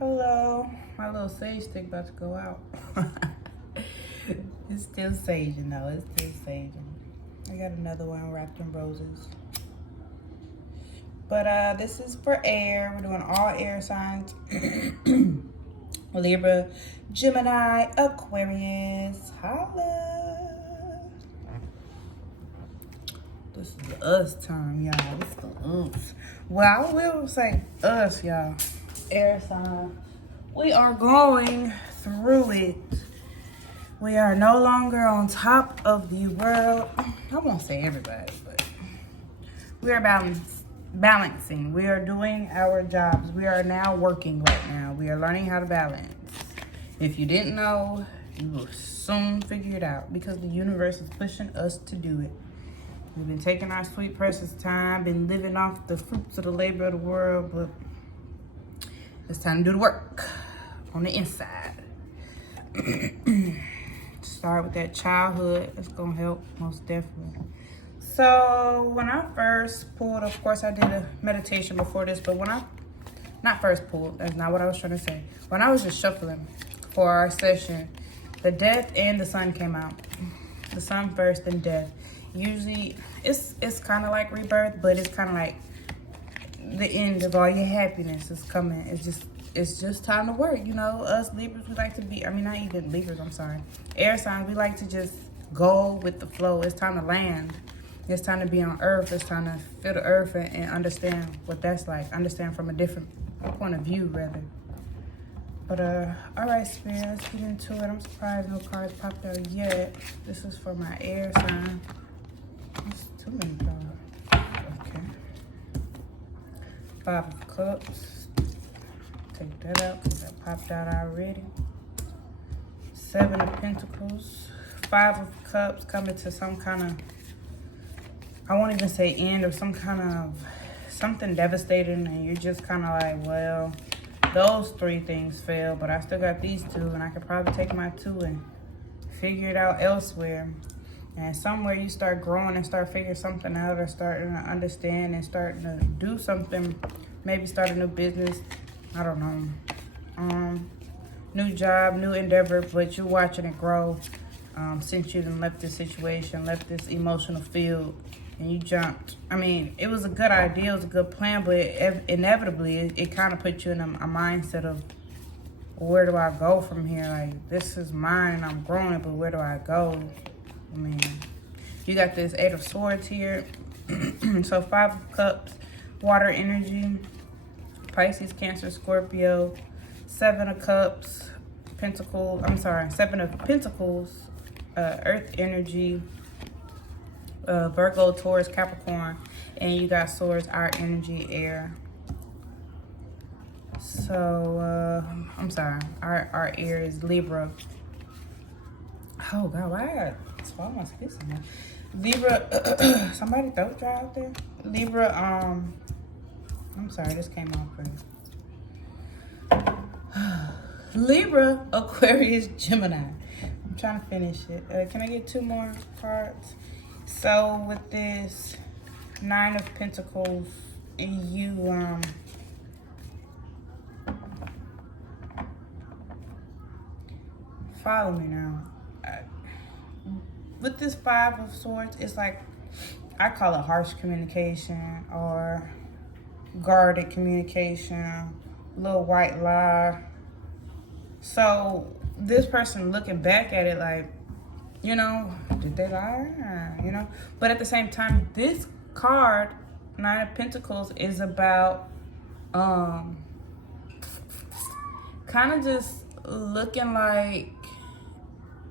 Hello. My little sage stick about to go out. It's still saging though. It's still saging. I got another one wrapped in roses. But this is for air. We're doing all air signs. Libra, Gemini, Aquarius. Holla. This is us time, y'all. This is us. Well, I will say us, y'all. Air sign. We are going through it. We are no longer on top of the world. I won't say everybody, but we are balancing. We are doing our jobs. We are now working right now. We are learning how to balance. If you didn't know, you will soon figure it out because the universe is pushing us to do it. We've been taking our sweet precious time, been living off the fruits of the labor of the world, but it's time to do the work on the inside. Start with that childhood. It's gonna help most definitely. So when I first pulled, of course I did a meditation before this, but when I not first pulled, that's not what I was trying to say. When I was just shuffling for our session, the death and the sun came out. The sun first, then death. Usually it's kind of like rebirth, but it's kind of like the end of all your happiness is coming. It's just time to work. You know, us Libras, we like to be, not even Libras, I'm sorry. Air signs, we like to just go with the flow. It's time to land. It's time to be on earth. It's time to feel the earth and understand what that's like. Understand from a different point of view, rather. But, all right, Spirit, let's get into it. I'm surprised no cards popped out yet. This is for my air sign. That's too many cards. Okay. 5 of Cups. Take that out because that popped out already. 7 of Pentacles. 5 of Cups coming to some kind of, I won't even say end, or some kind of something devastating, and you're just kind of like, well, those 3 things failed, but I still got these 2, and I could probably take my 2 and figure it out elsewhere. And somewhere you start growing and start figuring something out, or starting to understand and starting to do something, maybe start a new business, I don't know, new job, new endeavor, but you're watching it grow since you done left this situation, left this emotional field, and you jumped. It was a good idea, it was a good plan, but inevitably it kind of put you in a mindset of, where do I go from here? Like, this is mine and I'm growing it, but where do I go? You got this 8 of Swords here. So 5 of Cups, water energy, Pisces, Cancer, Scorpio. 7 of Cups, Pentacles, 7 of Pentacles, earth energy, Virgo, Taurus, Capricorn, and you got Swords, our energy, air. So, our air is Libra. Oh God, why I got swallow my spit so much? Libra, somebody throat dry out there? Libra, this came off first. Libra, Aquarius, Gemini. I'm trying to finish it. Can I get 2 more cards? So with this 9 of Pentacles, you follow me now. With this 5 of Swords, it's like, I call it harsh communication or guarded communication, little white lie. So this person looking back at it like, did they lie? But at the same time, this card, 9 of Pentacles, is about kind of just looking like,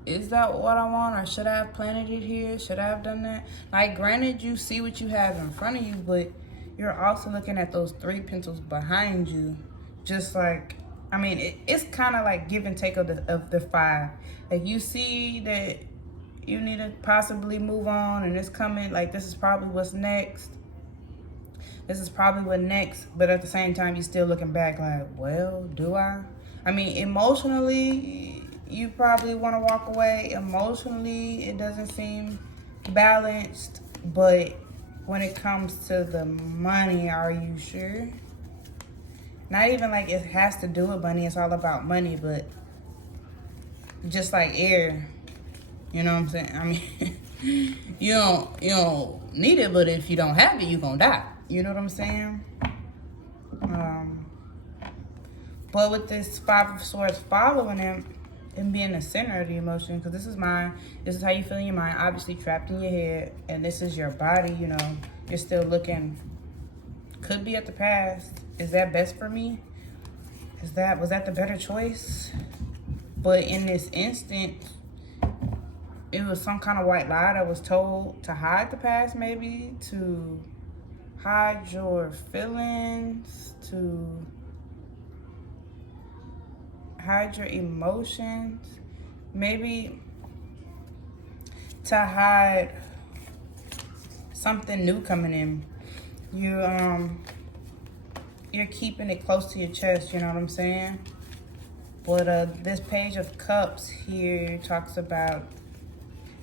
is that what I want, or should I have planted it here? Should I have done that? Like, granted, you see what you have in front of you, but you're also looking at those 3 Pentacles behind you. Just like, it's kind of like give and take of the 5. Like, you see that you need to possibly move on, and it's coming, like, this is probably what's next. This is probably what next, but at the same time, you're still looking back like, well, do I? Emotionally, you probably want to walk away. Emotionally, it doesn't seem balanced, but when it comes to the money, are you sure? Not even like it has to do with money. It's all about money, but just like air, you know what I'm saying? I mean, you don't need it, but if you don't have it, you're gonna die. You know what I'm saying? But with this Five of Swords following him and being the center of the emotion, because this is how you feel in your mind, obviously trapped in your head, and this is your body, you know, you're still looking, could be at the past. Is that best for me? Was that the better choice? But in this instant, it was some kind of white lie that was told to hide the past, maybe, to hide your feelings, to hide your emotions, maybe to hide something new coming in. You're keeping it close to your chest, you know what I'm saying? But this Page of Cups here talks about,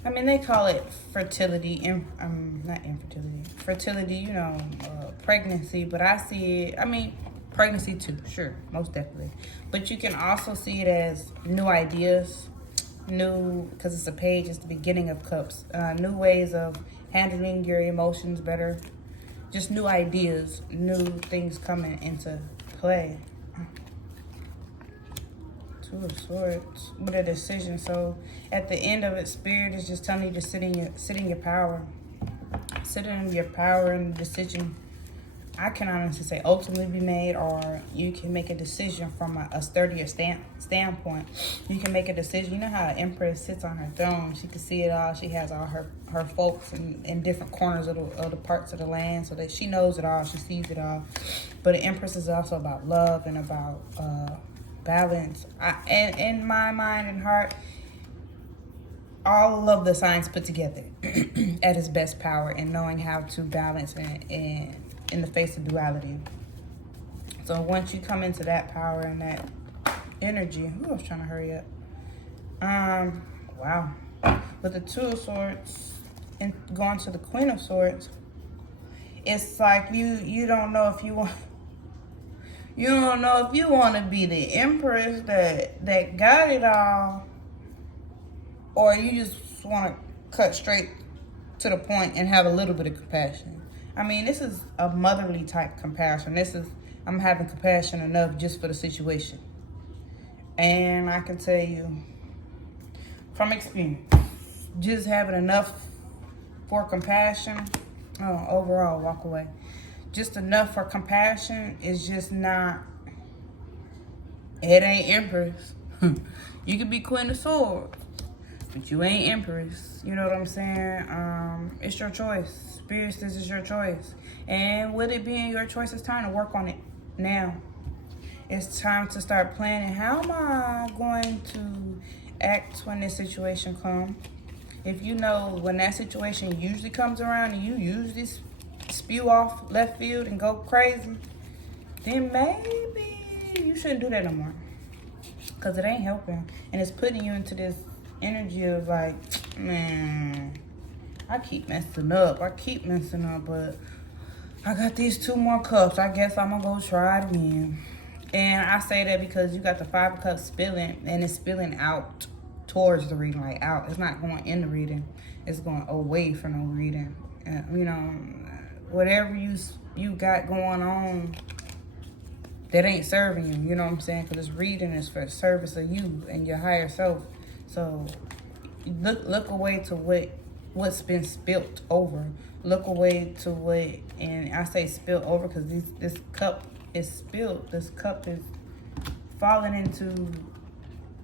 I mean, they call it fertility, not infertility, fertility, you know, pregnancy, but I see it, I mean, pregnancy too, sure, most definitely. But you can also see it as new ideas, because it's a page, it's the beginning of cups, new ways of handling your emotions better, just new ideas, new things coming into play. Two of Swords with a decision. So at the end of it, Spirit is just telling you to sit in your power. Sit in your power, and the decision, I can honestly say, ultimately be made, or you can make a decision from a sturdier standpoint. You can make a decision. You know how an empress sits on her throne. She can see it all. She has all her folks in different corners of the parts of the land, so that she knows it all. She sees it all. But an empress is also about love and about balance. And in my mind and heart, all of the signs put together at its best power, and knowing how to balance and in the face of duality. So once you come into that power and that energy, I was trying to hurry up. Wow. With the Two of Swords and going to the Queen of Swords, it's like you don't know if you want. You don't know if you want to be the empress that got it all, or you just want to cut straight to the point and have a little bit of compassion. I mean, this is a motherly type compassion. I'm having compassion enough just for the situation. And I can tell you from experience, just having enough for compassion, overall, walk away. Just enough for compassion is just not, it ain't empress. You could be Queen of Swords, but you ain't empress. You know what I'm saying? It's your choice. Spirits, this is your choice. And with it being your choice, it's time to work on it now. It's time to start planning. How am I going to act when this situation comes? If you know when that situation usually comes around and you usually spew off left field and go crazy, then maybe you shouldn't do that no more, because it ain't helping, and it's putting you into this energy of like, man, I keep messing up, but I got these 2 more cups. I guess I'm gonna go try it again. And I say that because you got the 5 of Cups spilling, and it's spilling out towards the reading, like out. It's not going in the reading, it's going away from the reading. You know, whatever you got going on that ain't serving you, you know what I'm saying? Because this reading is for service of you and your higher self. So look away to what's been spilt over. Look away to what, and I say spilt over because this cup is spilled. This cup is falling into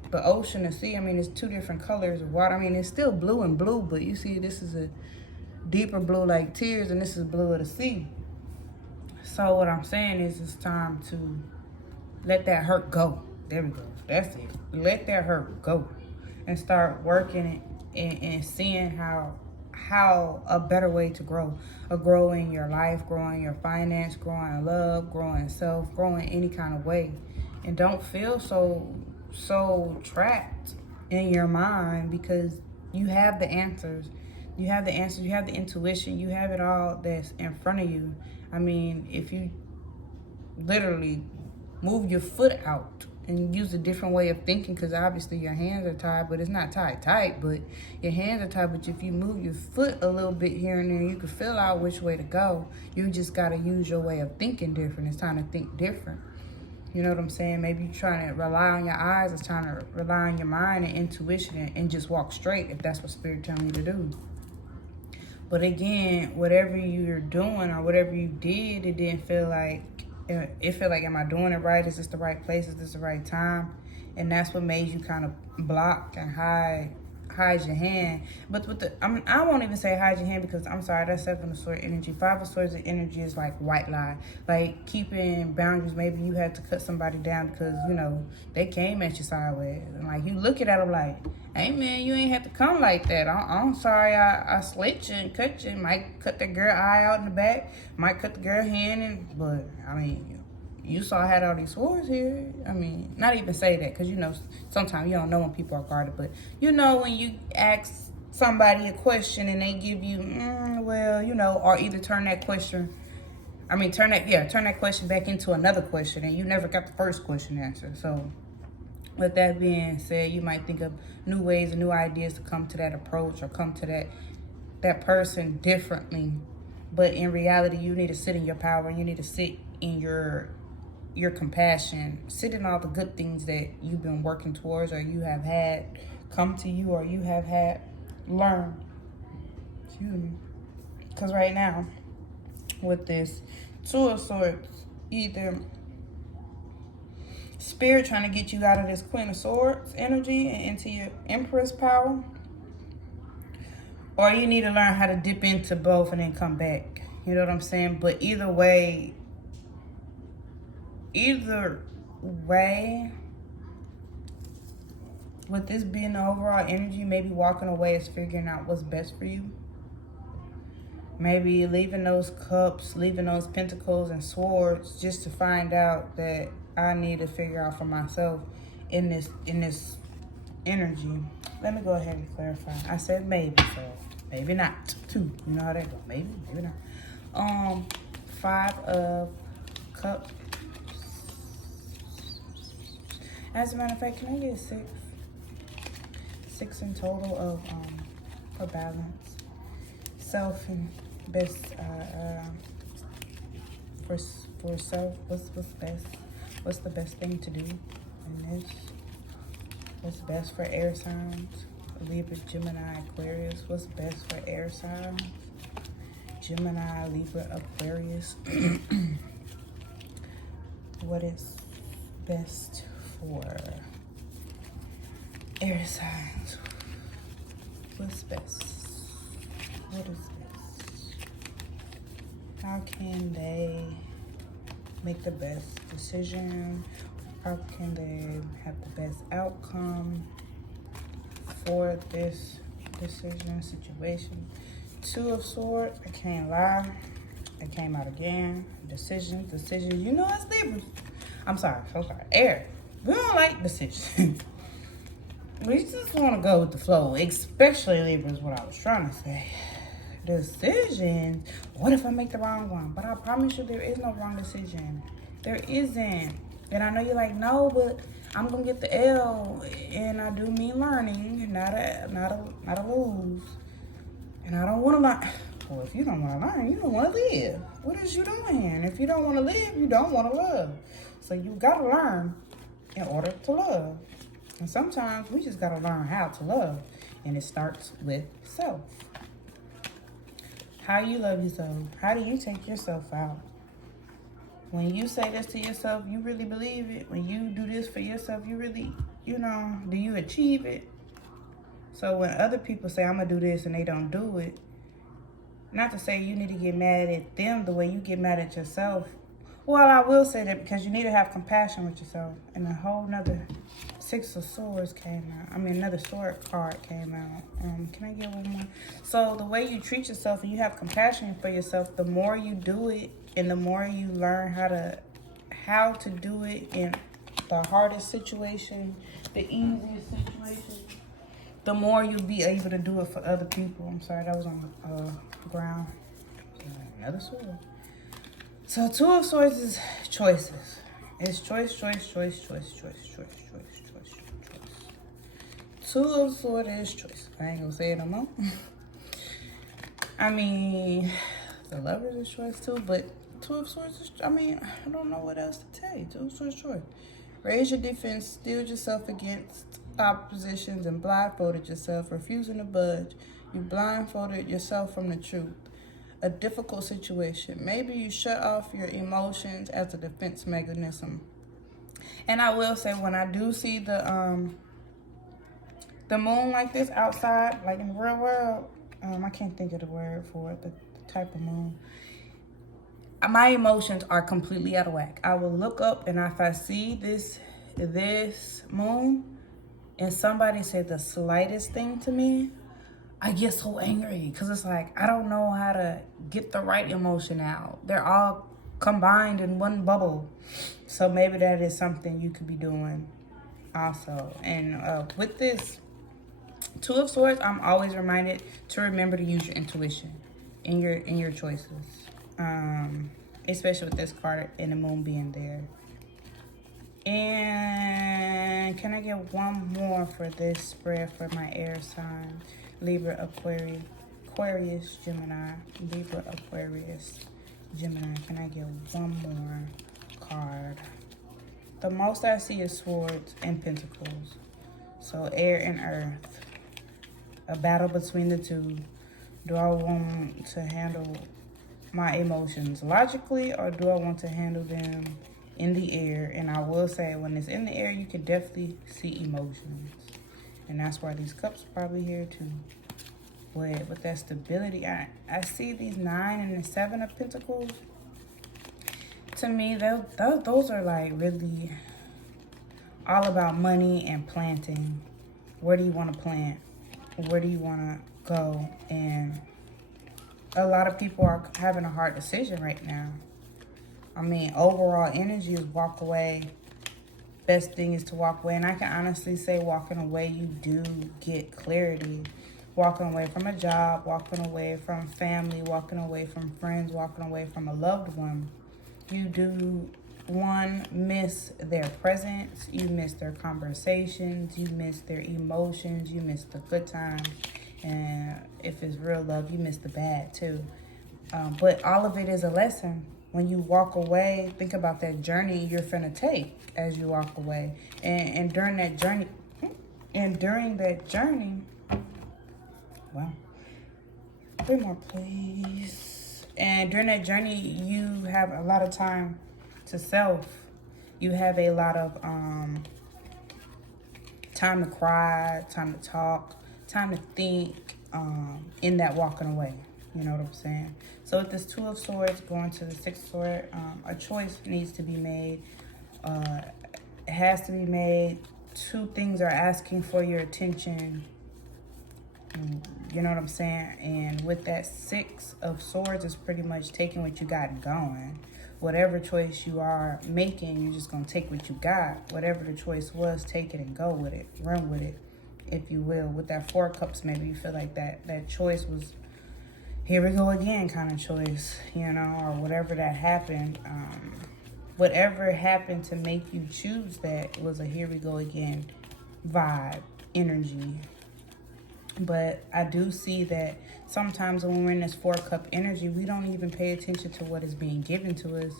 the ocean, the sea. I mean, it's 2 different colors of water. I mean, it's still blue and blue, but you see this is a deeper blue like tears, and this is blue of the sea. So what I'm saying is it's time to let that hurt go. There we go. That's it. Let that hurt go and start working it and seeing how a better way to grow. Grow in your life, grow in your finance, grow in love, grow in self, grow in any kind of way. And don't feel so trapped in your mind, because you have the answers. You have the answers, you have the intuition, you have it all that's in front of you. I mean, if you literally move your foot out and use a different way of thinking, because obviously your hands are tied, but it's not tight, but your hands are tied. But if you move your foot a little bit here and there, you can feel out which way to go. You just got to use your way of thinking different. It's time to think different. You know what I'm saying? Maybe you're trying to rely on your eyes. It's time to rely on your mind and intuition and just walk straight if that's what Spirit telling you to do. But again, whatever you're doing or whatever you did, it didn't feel like, it felt like, am I doing it right? Is this the right place? Is this the right time? And that's what made you kind of block and hide your hand. But with I won't even say hide your hand, because I'm sorry, that's Seven of Swords energy. Five of Swords energy is like white lie, like keeping boundaries. Maybe you had to cut somebody down because, you know, they came at you sideways, and like you looking at them like, hey man, you ain't have to come like that. I'm sorry, I slit you and cut you. Might cut that girl eye out in the back, might cut the girl hand, but I mean, you saw I had all these swords here. I mean, not even say that, because, you know, sometimes you don't know when people are guarded. But, you know, when you ask somebody a question and they give you, well, you know, or either turn that question back into another question, and you never got the first question answered. So, with that being said, you might think of new ways and new ideas to come to that approach or come to that person differently. But in reality, you need to sit in your power. You need to sit in your compassion, sit in all the good things that you've been working towards, or you have had come to you, or you have had learned. Because right now, with this Two of Swords, either Spirit trying to get you out of this Queen of Swords energy and into your Empress power, or you need to learn how to dip into both and then come back. You know what I'm saying? But either way, with this being the overall energy, maybe walking away is figuring out what's best for you. Maybe leaving those cups, leaving those pentacles and swords, just to find out that I need to figure out for myself in this energy. Let me go ahead and clarify. I said maybe, so maybe not too. You know how that goes. Maybe not. Five of Cups. As a matter of fact, can I get six? Six in total of for balance. Self and best for self. What's best? What's the best thing to do in this? What's best for air signs? Libra, Gemini, Aquarius. What's best for air signs? Gemini, Libra, Aquarius. What is best for air signs? What's best? What is best? How can they make the best decision? How can they have the best outcome for this decision situation? Two of Swords, I can't lie. It came out again. Decisions. You know it's Libra. I'm sorry, so sorry. Air. We don't like decisions. We just want to go with the flow. Especially Libra is what I was trying to say. Decisions. What if I make the wrong one? But I promise you there is no wrong decision. There isn't. And I know you're like, no, but I'm gonna get the L, and I do mean learning, not a lose. And I don't want to learn. Well, if you don't want to learn, you don't want to live. What is you doing? If you don't want to live, you don't want to love. So you gotta learn in order to love. And sometimes we just gotta learn how to love, and it starts with self. How you love yourself? How do you take yourself out? When you say this to yourself, you really believe it. When you do this for yourself, you really, do you achieve it? So when other people say, I'm going to do this, and they don't do it, not to say you need to get mad at them the way you get mad at yourself. Well, I will say that because you need to have compassion with yourself. And a whole nother Six of Swords came out. I mean, another sword card came out. Can I get one more? So the way you treat yourself and you have compassion for yourself, the more you do it and the more you learn how to do it in the hardest situation, the easiest situation, the more you'll be able to do it for other people. I'm sorry, that was on the ground. Another sword. So Two of Swords is choices. It's choice, choice, choice, choice, choice, choice, choice, choice, choice. Two of Swords is choice. I ain't gonna say it no more. I mean, the Lovers is choice too, but Two of Swords is, I mean, I don't know what else to tell you. Two of Swords choice. Raise your defense, steeled yourself against oppositions, and blindfolded yourself, refusing to budge. You blindfolded yourself from the truth. A difficult situation. Maybe you shut off your emotions as a defense mechanism. And I will say, when I do see the moon like this outside, like in the real world, I can't think of the word for it, the type of moon. My emotions are completely out of whack. I will look up, and if I see this moon and somebody say the slightest thing to me, I get so angry because it's like, I don't know how to get the right emotion out. They're all combined in one bubble. So maybe that is something you could be doing also. And with this Two of Swords, I'm always reminded to remember to use your intuition in your choices. Especially with this card and the moon being there. And can I get one more for this spread for my air sign? Libra, Aquarius, Gemini. Libra, Aquarius, Gemini. Can I get one more card? The most I see is Swords and Pentacles. So air and earth. A battle between the two. Do I want to handle my emotions logically, or do I want to handle them in the air? And I will say, when it's in the air, you can definitely see emotions. And that's why these cups are probably here too. But with that stability, I see these 9 and the 7 of Pentacles. To me, those are like really all about money and planting. Where do you want to plant? Where do you want to go? And a lot of people are having a hard decision right now. I mean, overall energy is walk away. Best thing is to walk away. And I can honestly say, walking away, you do get clarity. Walking away from a job, walking away from family, walking away from friends, walking away from a loved one. You do, one, miss their presence. You miss their conversations. You miss their emotions. You miss the good times. And if it's real love, you miss the bad too. But all of it is a lesson. When you walk away, think about that journey you're finna take as you walk away. And during that journey, wow, 3 more please. And during that journey, you have a lot of time to self. You have a lot of time to cry, time to talk, time to think in that walking away. You know what I'm saying? So with this Two of Swords going to the Six of Swords, a choice needs to be made. It has to be made. 2 things are asking for your attention. You know what I'm saying? And with that Six of Swords, is pretty much taking what you got going. Whatever choice you are making, you're just going to take what you got. Whatever the choice was, take it and go with it. Run with it, if you will. With that 4 of Cups, maybe you feel like that choice was, here we go again kind of choice, you know, or whatever that happened. Whatever happened to make you choose that was a here we go again vibe, energy. But I do see that sometimes when we're in this 4 cup energy, we don't even pay attention to what is being given to us.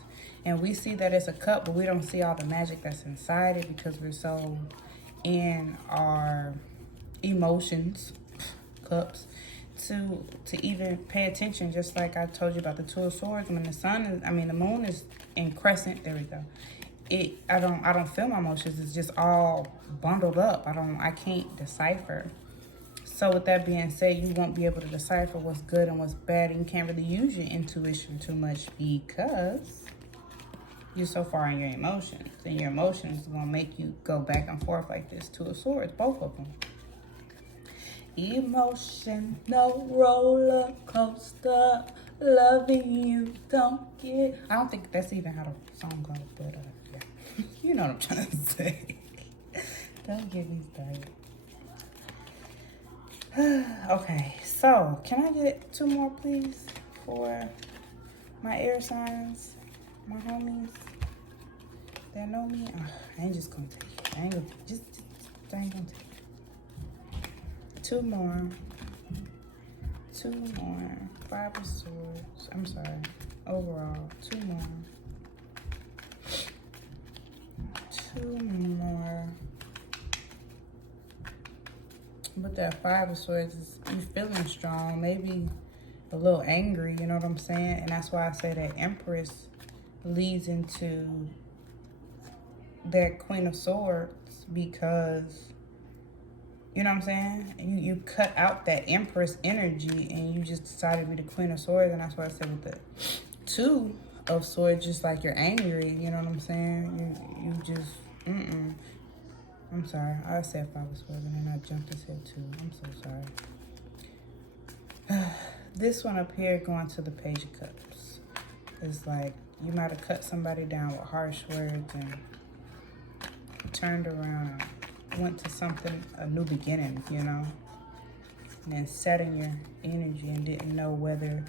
And we see that it's a cup, but we don't see all the magic that's inside it because we're so in our emotions, cups, to even pay attention. Just like I told you about the Two of Swords, when the moon is in crescent, there we go. I don't feel my emotions. It's just all bundled up. I can't decipher. So with that being said, you won't be able to decipher what's good and what's bad, and you can't really use your intuition too much because you're so far in your emotions, and your emotions are gonna make you go back and forth like this. Two of Swords, both of them. Emotional roller coaster, loving you don't get. I don't think that's even how the song goes, but yeah, you know what I'm trying to say. Don't get me started. Okay, so can I get 2 more, please, for my air signs, my homies? that know me, I ain't just gonna take it. I ain't gonna just I ain't gonna take it. Two more. Five of Swords. I'm sorry. Overall, two more. But that Five of Swords is you feeling strong, maybe a little angry, you know what I'm saying? And that's why I say that Empress leads into that Queen of Swords, because you know what I'm saying? You cut out that Empress energy and you just decided to be the Queen of Swords. And that's why I said with the Two of Swords, just like you're angry, you know what I'm saying? You just, I'm sorry. I said Five of Swords and then I jumped and said two. I'm so sorry. This one up here going to the Page of Cups. It's like you might have cut somebody down with harsh words and turned around and went to something, a new beginning, you know? And then set in your energy and didn't know whether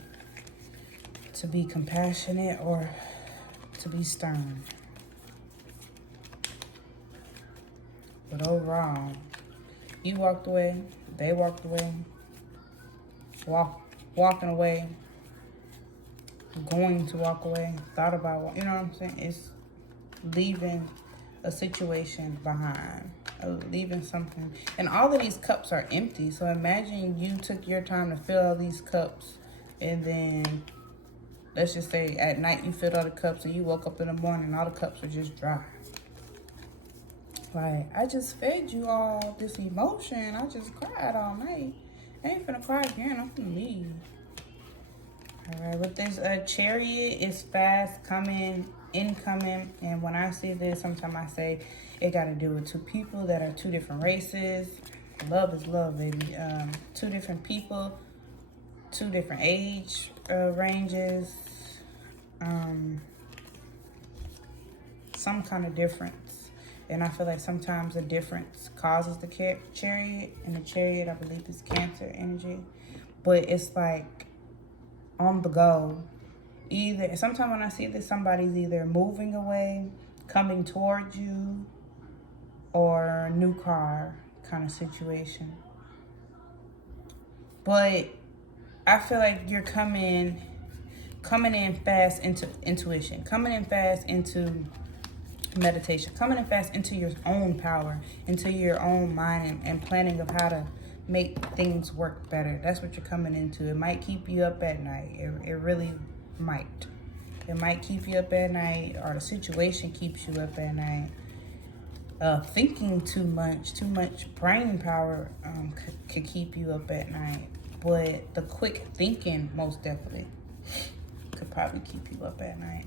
to be compassionate or to be stern. But overall, you walked away, they walked away, walking away, going to walk away, thought about, you know what I'm saying? It's leaving a situation behind, leaving something. And all of these cups are empty. So imagine you took your time to fill all these cups and then let's just say at night you filled all the cups and you woke up in the morning and all the cups were just dry. Like, I just fed you all this emotion. I just cried all night. I ain't finna cry again. I'm finna leave. All right, with this Chariot, it's fast coming, incoming. And when I see this, sometimes I say it got to do with two people that are two different races. Love is love, baby. Two different people, two different age ranges. Some kind of difference. And I feel like sometimes the difference causes the Chariot. And the Chariot, I believe, is Cancer energy. But it's like on the go. Either, sometimes when I see this, somebody's either moving away, coming towards you, or new car kind of situation. But I feel like you're coming in fast into intuition, coming in fast into meditation, coming in fast into your own power, into your own mind and planning of how to make things work better. That's what you're coming into. It might keep you up at night. It really might. It might keep you up at night, or the situation keeps you up at night. Thinking too much brain power could keep you up at night. But the quick thinking most definitely could probably keep you up at night.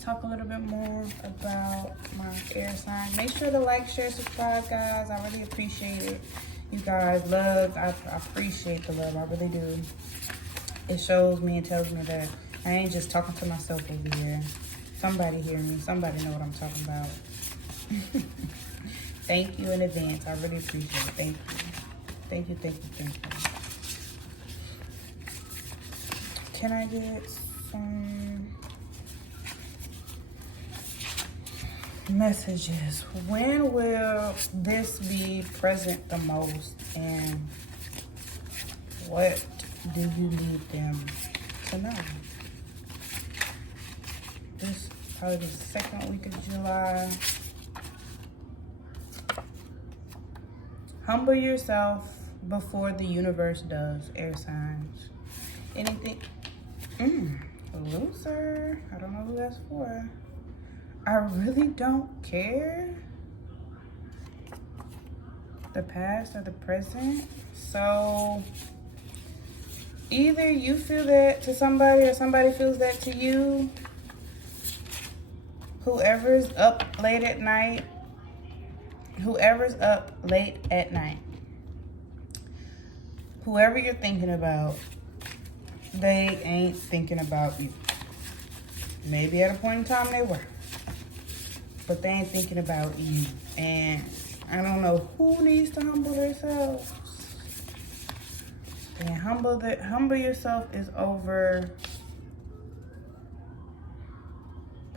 Talk a little bit more about my air sign. Make sure to like, share, subscribe, guys. I really appreciate it. You guys, love, I appreciate the love. I really do. It shows me and tells me that I ain't just talking to myself over here. Somebody hear me. Somebody know what I'm talking about. Thank you in advance. I really appreciate it. Thank you. Thank you, thank you, thank you. Can I get some messages? When will this be present the most, and what do you need them to know? This is probably the second week of July. Humble yourself before the universe does, air signs. Anything? Loser. I don't know who that's for. I really don't care. The past or the present. So either you feel that to somebody or somebody feels that to you. Whoever's up late at night. Whoever you're thinking about, they ain't thinking about you. Maybe at a point in time they were, but they ain't thinking about you. And I don't know who needs to humble themselves. And humble yourself is over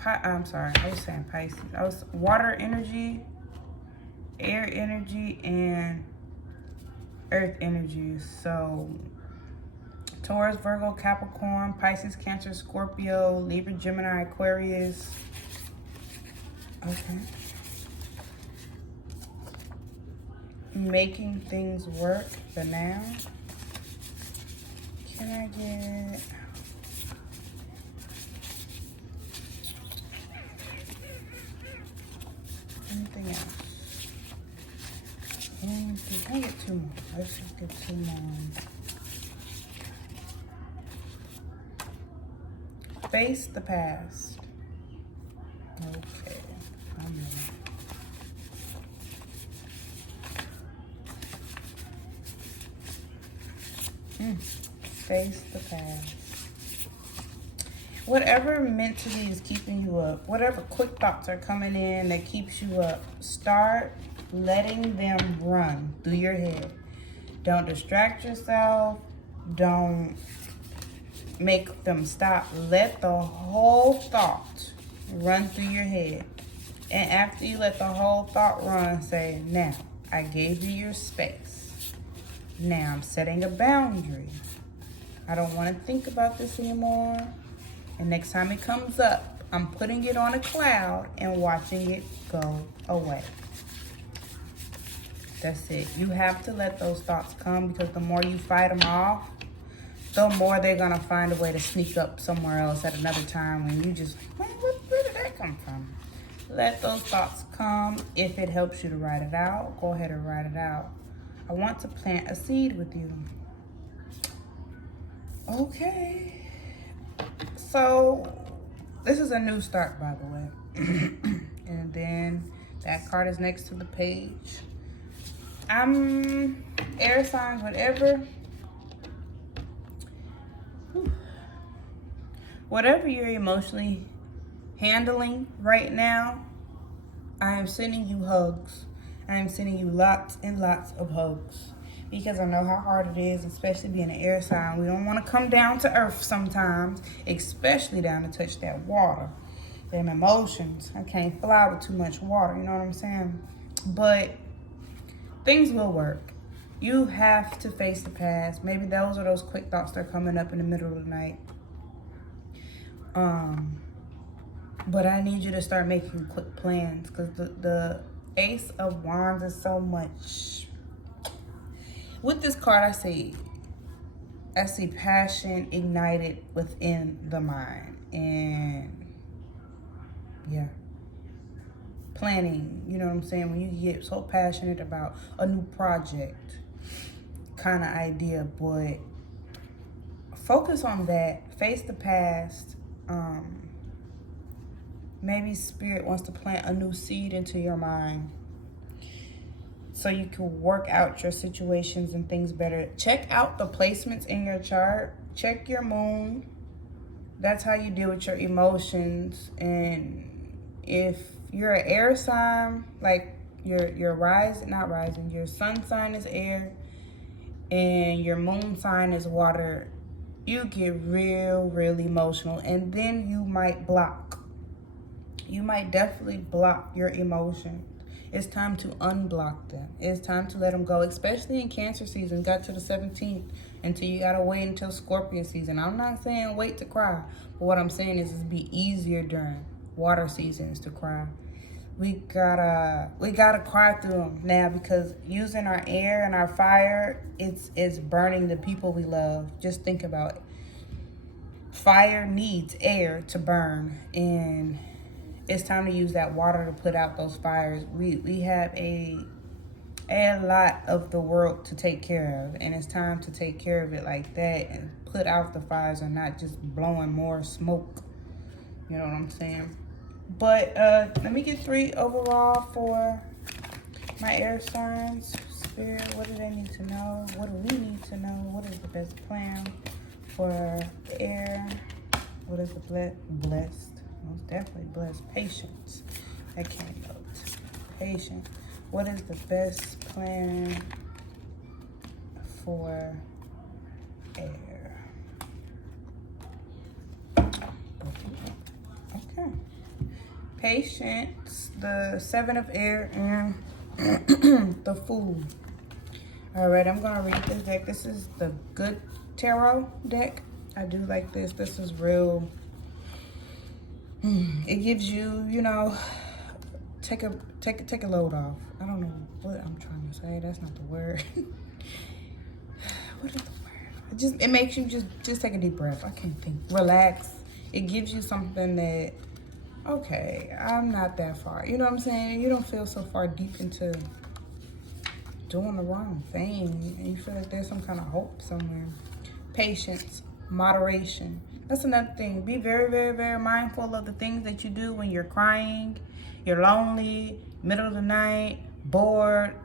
I'm sorry, I was saying Pisces. I was water energy, air energy, and earth energy. So Taurus, Virgo, Capricorn, Pisces, Cancer, Scorpio, Libra, Gemini, Aquarius. Okay. Making things work for now. Can I get... anything else? Anything? Can I get 2 more? Let's just get 2 more. Face the past. Okay. I'm ready. Face the past. Whatever mentally is keeping you up, whatever quick thoughts are coming in that keeps you up, start letting them run through your head. Don't distract yourself. Don't make them stop. Let the whole thought run through your head. And after you let the whole thought run, say, now, I gave you your space. Now I'm setting a boundary. I don't want to think about this anymore. And next time it comes up, I'm putting it on a cloud and watching it go away. That's it. You have to let those thoughts come, because the more you fight them off, the more they're going to find a way to sneak up somewhere else at another time when you just, where did that come from? Let those thoughts come. If it helps you to write it out, go ahead and write it out. I want to plant a seed with you. Okay. So, this is a new start, by the way. And then that card is next to the page. I'm air signs, whatever. Whatever you're emotionally handling right now, I am sending you hugs. I am sending you lots and lots of hugs, because I know how hard it is, especially being an air sign. We don't want to come down to earth sometimes, especially down to touch that water, them emotions. I can't fly with too much water, you know what I'm saying? But things will work. You have to face the past. Maybe those are those quick thoughts that are coming up in the middle of the night. But I need you to start making quick plans, because the Ace of Wands is so much. With this card, I see passion ignited within the mind. And yeah, planning, you know what I'm saying? When you get so passionate about a new project kind of idea, but focus on that. Face the past. Maybe Spirit wants to plant a new seed into your mind so you can work out your situations and things better. Check out the placements in your chart. Check your moon. That's how you deal with your emotions. And if you're an air sign, like your sun sign is air and your moon sign is water, you get real emotional, and then you might block. You might definitely block your emotions. It's time to unblock them. It's time to let them go, especially in Cancer season. Got to the 17th until you gotta wait until Scorpio season. I'm not saying wait to cry, but what I'm saying is it'd be easier during water seasons to cry. We gotta cry through them now, because using our air and our fire, it's burning the people we love. Just think about it. Fire needs air to burn, and it's time to use that water to put out those fires. We have a lot of the world to take care of, and it's time to take care of it like that and put out the fires and not just blowing more smoke. You know what I'm saying? But let me get 3 overall for my air signs. Spirit, what do they need to know? What do we need to know? What is the best plan for the air? What is the blessed? Most definitely blessed. Patience. That came out. Patience. What is the best plan for air? Okay. Patience, the 7 of air, and the Fool. All right, I'm gonna read this deck. This is the Good Tarot deck. I do like this. This is real. It gives you, you know, take a load off. I don't know what I'm trying to say. That's not the word. What is the word? It makes you just take a deep breath. I can't think. Relax. It gives you something that, okay, I'm not that far. You know what I'm saying? You don't feel so far deep into doing the wrong thing, and you feel like there's some kind of hope somewhere. Patience, moderation. That's another thing. Be very, very, very mindful of the things that you do when you're crying, you're lonely, middle of the night, bored.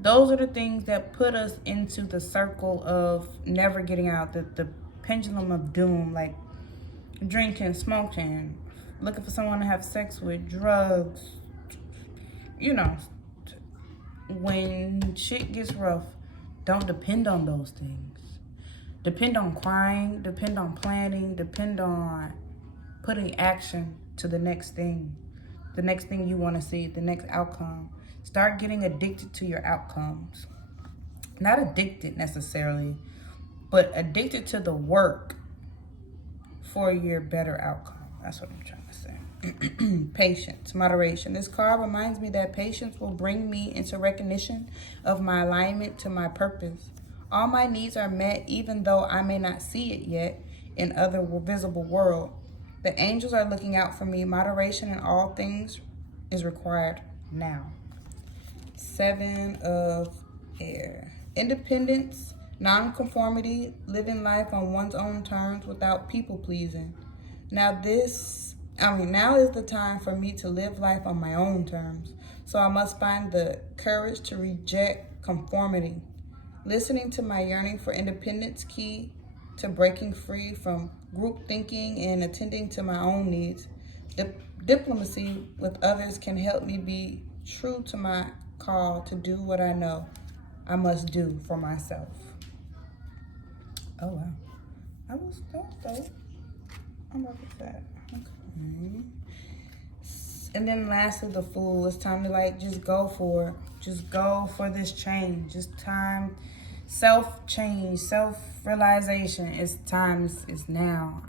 Those are the things that put us into the circle of never getting out, the pendulum of doom, like drinking, smoking, looking for someone to have sex with, drugs. You know, when shit gets rough, don't depend on those things. Depend on crying, depend on planning, depend on putting action to the next thing you want to see, the next outcome. Start getting addicted to your outcomes. Not addicted necessarily, but addicted to the work for your better outcome. That's what I'm trying to say. Patience, moderation. This card reminds me that patience will bring me into recognition of my alignment to my purpose. All my needs are met even though I may not see it yet in other visible world. The angels are looking out for me. Moderation in all things is required now. 7 of air. Independence, non-conformity, living life on one's own terms without people pleasing. Now is the time for me to live life on my own terms. So I must find the courage to reject conformity. Listening to my yearning for independence, key to breaking free from group thinking and attending to my own needs. Diplomacy with others can help me be true to my call to do what I know I must do for myself. Oh wow, that was dope. I'm about to say. Okay. And then lastly, the Fool. It's time to just go for it. Just go for this change. Just time, self-change, self-realization. It's time. It's now.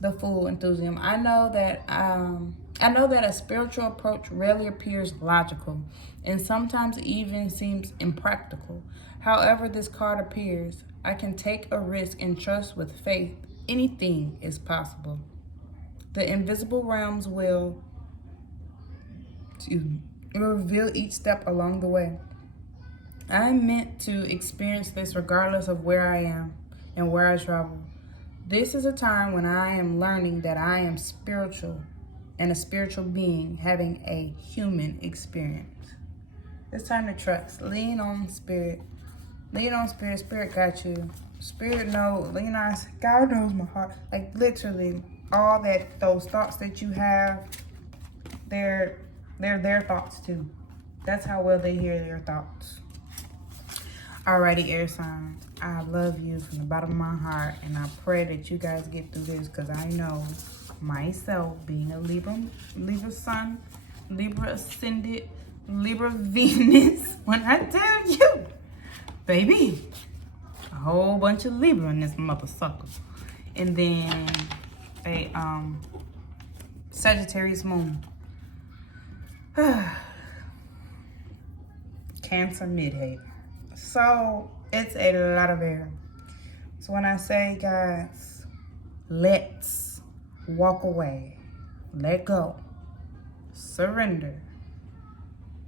The Fool, enthusiasm. I know that a spiritual approach rarely appears logical, and sometimes even seems impractical. However, this card appears. I can take a risk and trust with faith. Anything is possible. The invisible realms will reveal each step along the way. I'm meant to experience this regardless of where I am and where I travel. This is a time when I am learning that I am spiritual and a spiritual being having a human experience. It's time to trust. Lean on spirit. Lean on spirit. Spirit got you. Spirit knows. Lean on. God knows my heart. Like literally, all those thoughts that you have, they're their thoughts too. That's how well they hear their thoughts. Alrighty, air signs. I love you from the bottom of my heart, and I pray that you guys get through this, because I know myself, being a Libra sun, Libra ascendant, Libra Venus, when I tell you, baby, a whole bunch of Libra in this mother sucker. And then a Sagittarius moon. Cancer midheaven. So it's a lot of air. So when I say, guys, let's walk away, let go, surrender,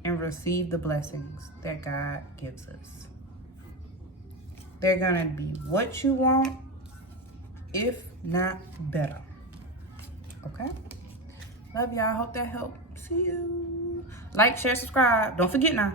and receive the blessings that God gives us. They're gonna be what you want, if not better. Okay? Love y'all. Hope that helped. See you. Like, share, subscribe. Don't forget now.